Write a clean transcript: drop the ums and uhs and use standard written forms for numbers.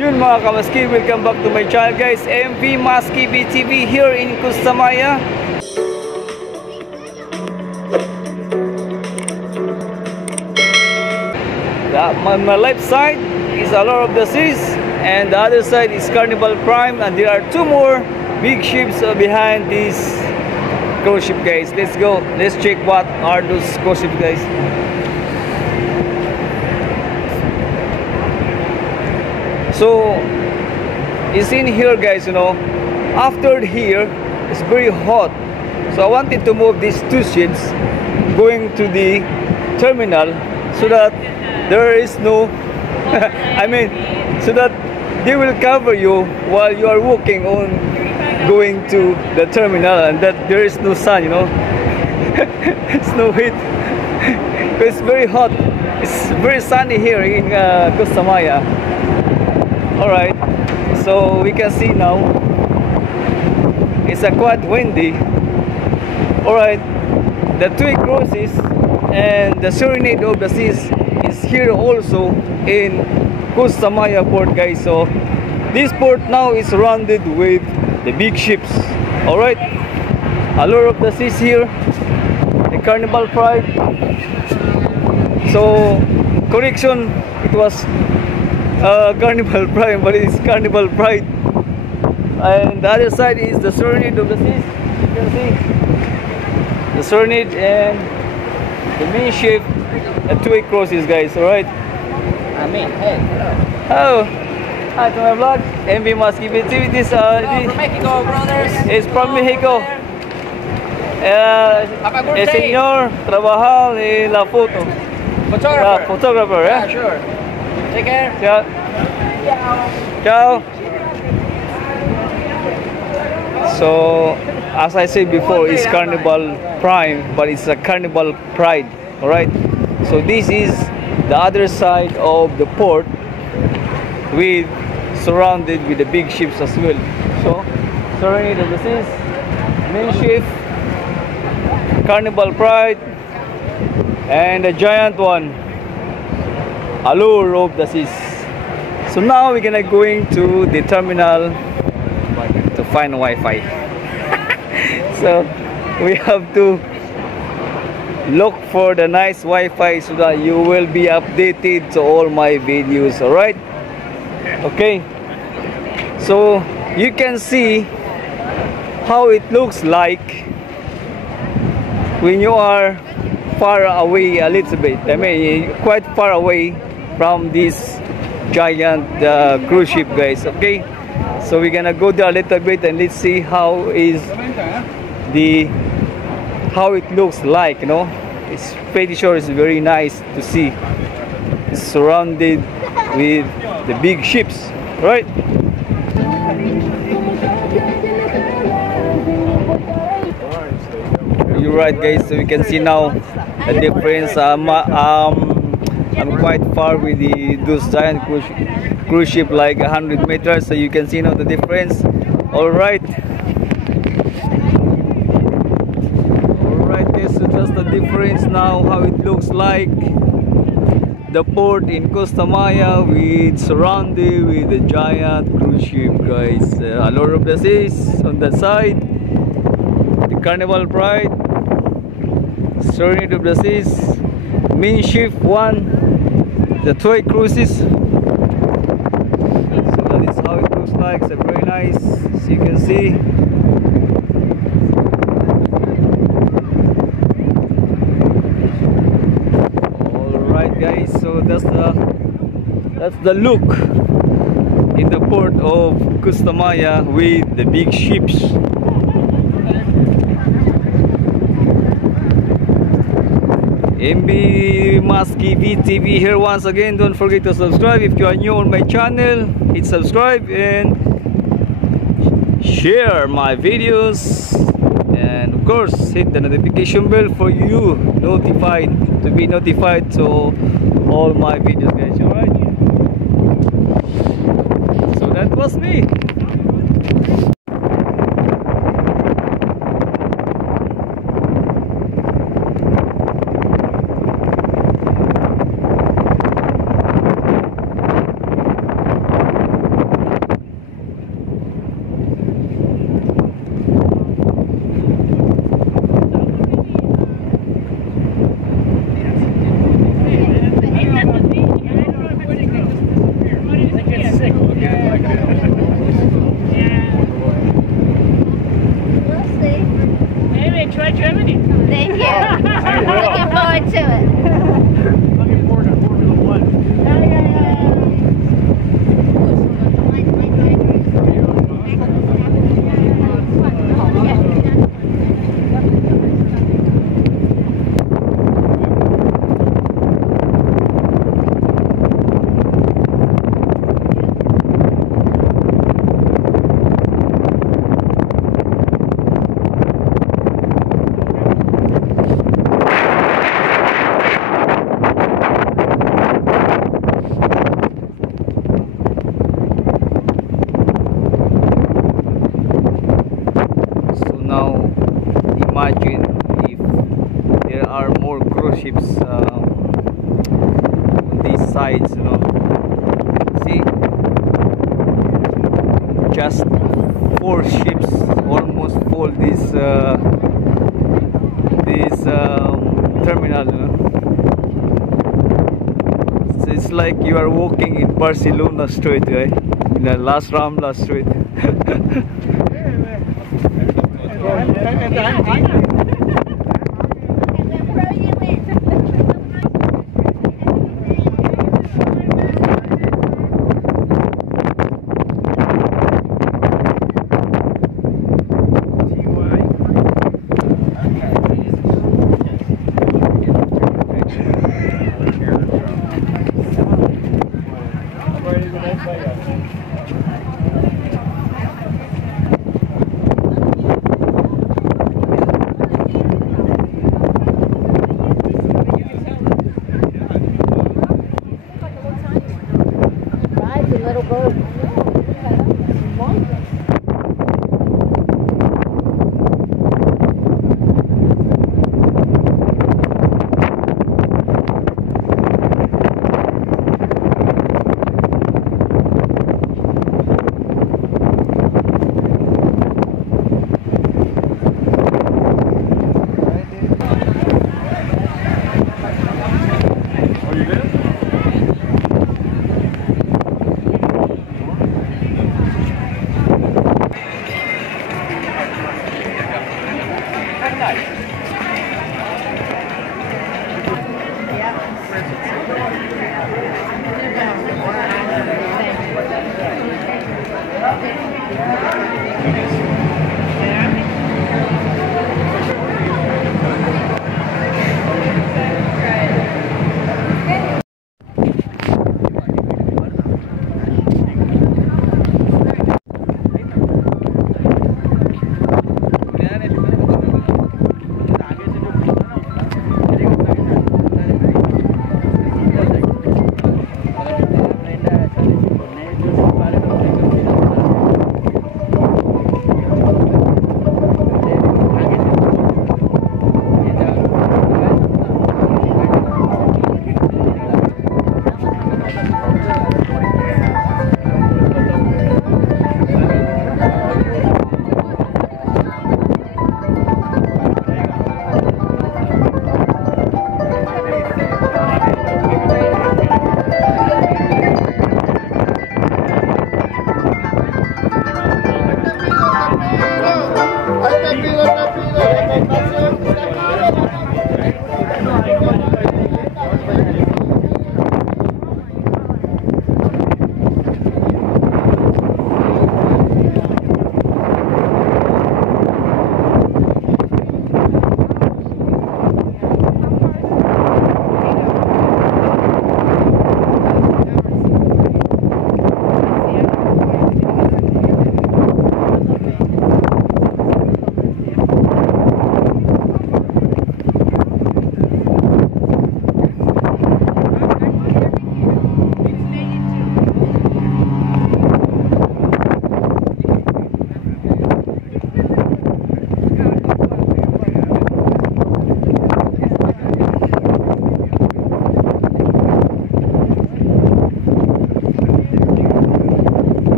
Yun mga kamaski, welcome back to my channel guys, MV Maski BTV here in Costa Maya. On my left side is Allure of the Seas and the other side is Carnival Prime, and there are two more big ships behind this cruise ship guys. Let's go, let's check what are those cruise ships guys. So it's in here guys, you know, after here it's very hot, so I wanted to move these two ships going to the terminal so that there is no I mean, so that they will cover you while you are walking on going to the terminal, and that there is no sun, you know. It's no heat. It's very hot. It's very sunny here in Costa Maya. Alright, so we can see now it's quite windy. Alright, the two cruises and the Serenade of the Seas is here also in Costa Maya port guys. So this port now is surrounded with the big ships. Alright, Allure of the Seas here, the Carnival Pride. So correction, it was Carnival Prime, but it's Carnival Pride. And the other side is the Serenade of the Seas. You can see the Serenade and the main ship, the two crosses guys. Alright, Hey, hello. Hi to my vlog, MV Maski BTV. This from Mexico, brothers. is from Mexico. Have a good El day. señor trabaja en la foto. Photographer. Photographer, Yeah, eh? sure. Take care. Yeah. Ciao. So, as I said before, it's Carnival Prime, but it's a Carnival Pride. Alright. So this is the other side of the port, with surrounded with the big ships as well. So, Serenade of the Seas, main ship, Carnival Pride, and the giant one, Allure of the Seas. So now we're gonna going to the terminal to find Wi-Fi. So we have to look for the nice Wi-Fi so that you will be updated to all my videos. All right? Okay. So you can see how it looks like when you are far away a little bit. I mean, quite far away from this giant cruise ship guys. Okay, so we're gonna go there a little bit and let's see how it looks like, you know. It's pretty sure it's very nice to see. It's surrounded with the big ships, right? You're right guys, so you can see now the difference. I'm quite far with those giant cruise ship, like 100 meters, so you can see now the difference. Alright guys, so just the difference now, how it looks like the port in Costa Maya, with surrounded with the giant cruise ship guys. Allure of the Seas on that side, the Carnival Pride, Serenade of the Seas, main ship one, the toy cruises. So that is how it looks like. It's very nice, as you can see. Alright guys, so that's the look in the port of Costa Maya with the big ships. MV Maski BTV here once again. Don't forget to subscribe if you are new on my channel. Hit subscribe and share my videos, and of course hit the notification bell for you to be notified to all my videos guys. Alright, so that was me. imagine if there are more cruise ships on these sides, you know. See, just 4 ships almost full this terminal, you know. It's like you are walking in Barcelona street, right? In the last Rambla street. Little bird.